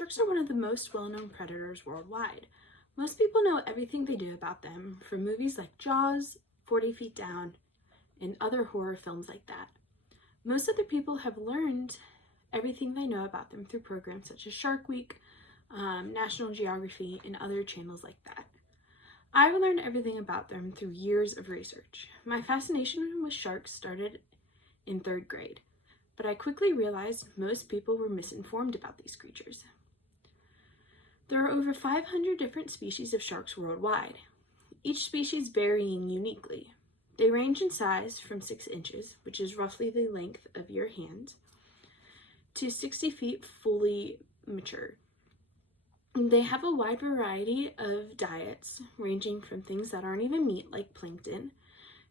Sharks are one of the most well-known predators worldwide. Most people know everything they do about them from movies like Jaws, 40 Feet Down, and other horror films like that. Most other people have learned everything they know about them through programs such as Shark Week, National Geography, and other channels like that. I've learned everything about them through years of research. My fascination with sharks started in 3rd grade, but I quickly realized most people were misinformed about these creatures. There are over 500 different species of sharks worldwide, each species varying uniquely. They range in size from 6 inches, which is roughly the length of your hand, to 60 feet fully mature. They have a wide variety of diets, ranging from things that aren't even meat, like plankton,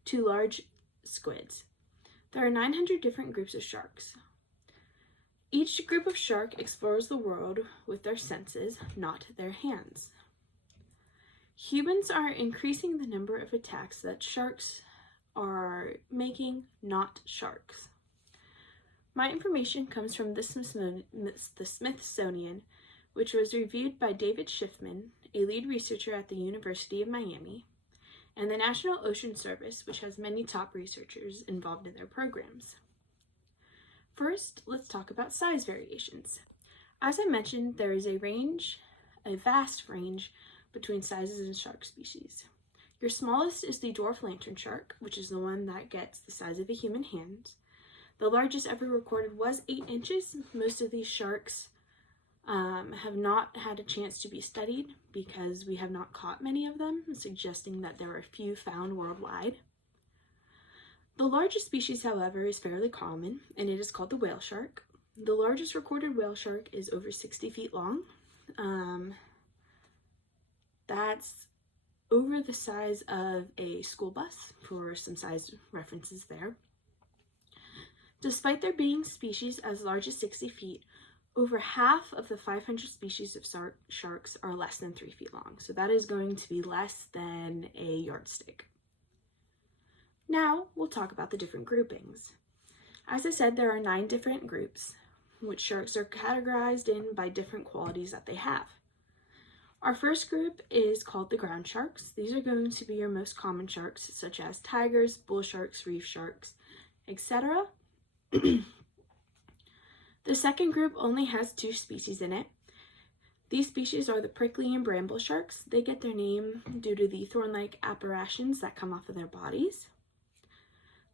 to large squids. There are 900 different groups of sharks. Each group of shark explores the world with their senses, not their hands. Humans are increasing the number of attacks that sharks are making, not sharks. My information comes from the Smithsonian, which was reviewed by David Schiffman, a lead researcher at the University of Miami, and the National Ocean Service, which has many top researchers involved in their programs. First, let's talk about size variations. As I mentioned, there is a vast range between sizes in shark species. Your smallest is the dwarf lantern shark, which is the one that gets the size of a human hand. The largest ever recorded was 8 inches. Most of these sharks have not had a chance to be studied because we have not caught many of them, suggesting that there are few found worldwide. The largest species, however, is fairly common, and it is called the whale shark. The largest recorded whale shark is over 60 feet long. That's over the size of a school bus, for some size references there. Despite there being species as large as 60 feet, over half of the 500 species of sharks are less than 3 feet long. So that is going to be less than a yardstick. Now we'll talk about the different groupings. As I said, there are 9 different groups, which sharks are categorized in by different qualities that they have. Our first group is called the ground sharks. These are going to be your most common sharks, such as tigers, bull sharks, reef sharks, etc. The second group only has 2 species in it. These species are the prickly and bramble sharks. They get their name due to the thorn-like apparitions that come off of their bodies.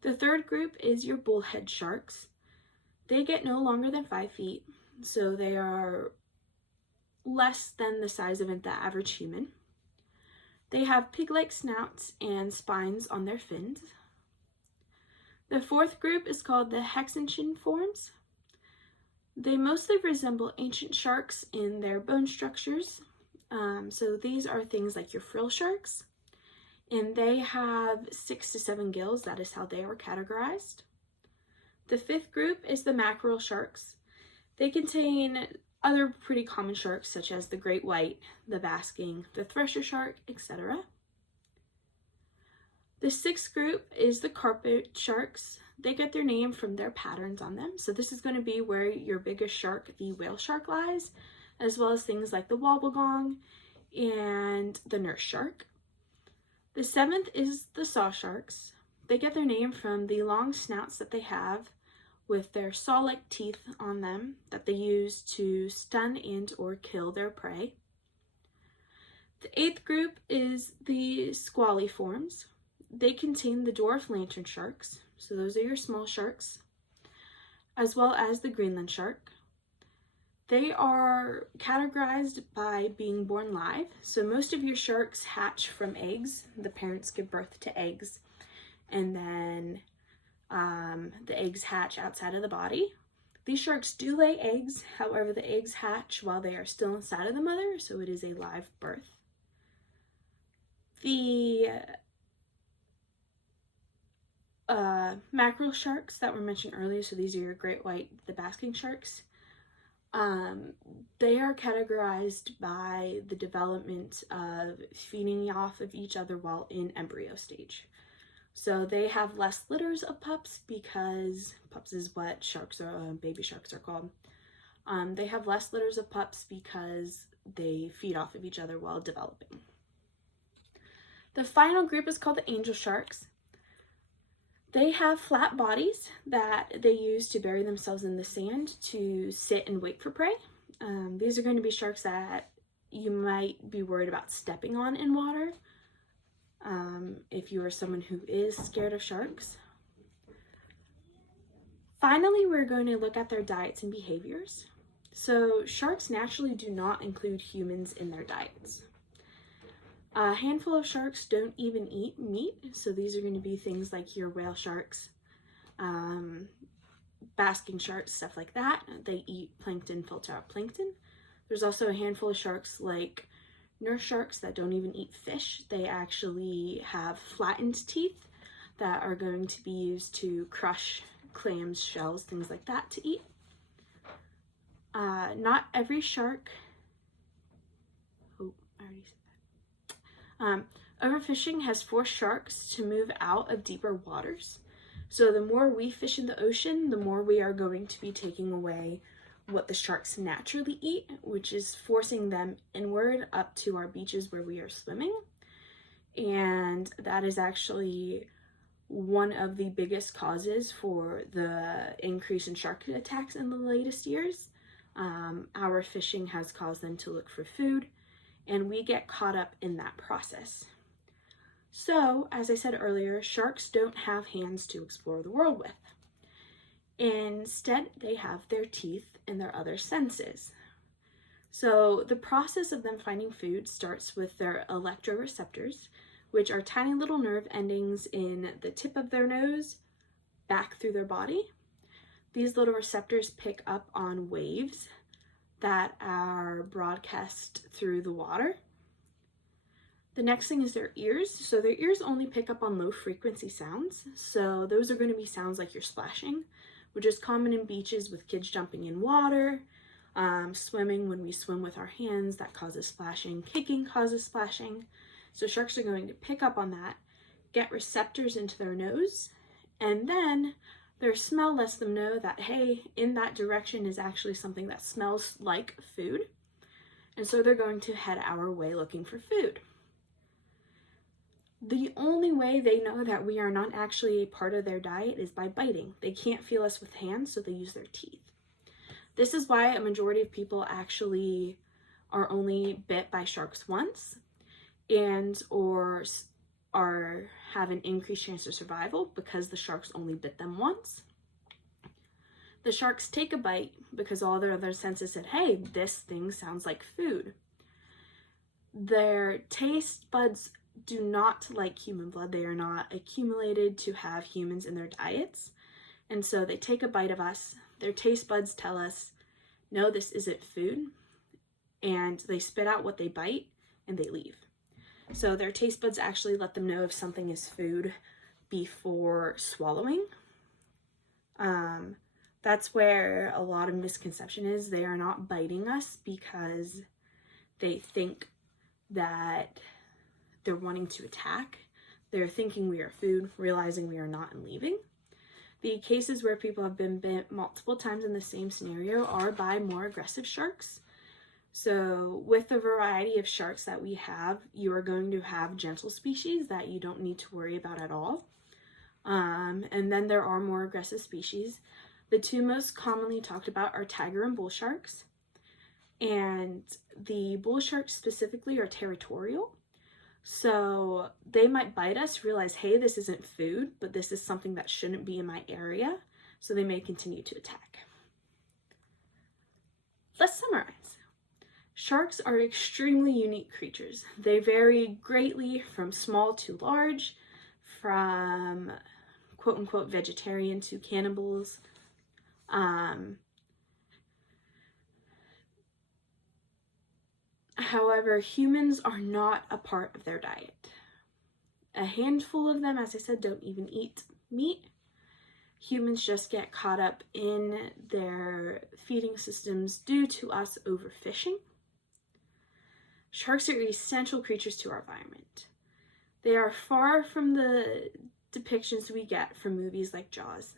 The third group is your bullhead sharks. They get no longer than 5 feet, so they are less than the size of the average human. They have pig-like snouts and spines on their fins. The fourth group is called the Hexantian forms. They mostly resemble ancient sharks in their bone structures. So these are things like your frill sharks, and they have 6 to 7 gills. That is how they are categorized. The fifth group is the mackerel sharks. They contain other pretty common sharks such as the great white, the basking, the thresher shark, etc. The sixth group is the carpet sharks. They get their name from their patterns on them. So this is going to be where your biggest shark, the whale shark, lies, as well as things like the wobblegong and the nurse shark. The seventh is the saw sharks. They get their name from the long snouts that they have with their saw-like teeth on them that they use to stun and or kill their prey. The eighth group is the squally forms. They contain the dwarf lantern sharks, so those are your small sharks, as well as the Greenland shark. They are categorized by being born live, so most of your sharks hatch from eggs. The parents give birth to eggs, and then the eggs hatch outside of the body. These sharks do lay eggs, however the eggs hatch while they are still inside of the mother, so it is a live birth. The mackerel sharks that were mentioned earlier, so these are your great white, the basking sharks, they are categorized by the development of feeding off of each other while in embryo stage. So they have less litters of pups because pups is what sharks are, baby sharks are called. They have less litters of pups because they feed off of each other while developing. The final group is called the angel sharks. They have flat bodies that they use to bury themselves in the sand to sit and wait for prey. These are going to be sharks that you might be worried about stepping on in water if you are someone who is scared of sharks. Finally, we're going to look at their diets and behaviors. So sharks naturally do not include humans in their diets. A handful of sharks don't even eat meat, so these are going to be things like your whale sharks, basking sharks, stuff like that. They eat plankton, filter out plankton. There's also a handful of sharks like nurse sharks that don't even eat fish. They actually have flattened teeth that are going to be used to crush clams, shells, things like that to eat. Not every shark, overfishing has forced sharks to move out of deeper waters. So the more we fish in the ocean, the more we are going to be taking away what the sharks naturally eat, which is forcing them inward up to our beaches where we are swimming. And that is actually one of the biggest causes for the increase in shark attacks in the latest years. Our fishing has caused them to look for food, and we get caught up in that process. So, as I said earlier, sharks don't have hands to explore the world with. Instead, they have their teeth and their other senses. So the process of them finding food starts with their electroreceptors, which are tiny little nerve endings in the tip of their nose back through their body. These little receptors pick up on waves that are broadcast through the water. The next thing is their ears. So their ears only pick up on low frequency sounds. So those are going to be sounds like you're splashing, which is common in beaches with kids jumping in water, swimming when we swim with our hands, that causes splashing, kicking causes splashing. So sharks are going to pick up on that, get receptors into their nose, and then their smell lets them know that, hey, in that direction is actually something that smells like food. And so they're going to head our way looking for food. The only way they know that we are not actually a part of their diet is by biting. They can't feel us with hands, so they use their teeth. This is why a majority of people actually are only bit by sharks once or have an increased chance of survival because the sharks only bit them once. The sharks take a bite because all their other senses said, hey, this thing sounds like food. Their taste buds do not like human blood. They are not accumulated to have humans in their diets. And so they take a bite of us. Their taste buds tell us, no, this isn't food. And they spit out what they bite and they leave. So their taste buds actually let them know if something is food before swallowing. That's where a lot of misconception is. They are not biting us because they think that they're wanting to attack. They're thinking we are food, realizing we are not, and leaving. The cases where people have been bit multiple times in the same scenario are by more aggressive sharks. So with the variety of sharks that we have, you are going to have gentle species that you don't need to worry about at all. And then there are more aggressive species. The two most commonly talked about are tiger and bull sharks. And the bull sharks specifically are territorial. So they might bite us, realize, hey, this isn't food, but this is something that shouldn't be in my area. So they may continue to attack. Let's summarize. Sharks are extremely unique creatures. They vary greatly from small to large, from quote unquote vegetarian to cannibals. However, humans are not a part of their diet. A handful of them, as I said, don't even eat meat. Humans just get caught up in their feeding systems due to us overfishing. Sharks are essential creatures to our environment. They are far from the depictions we get from movies like Jaws.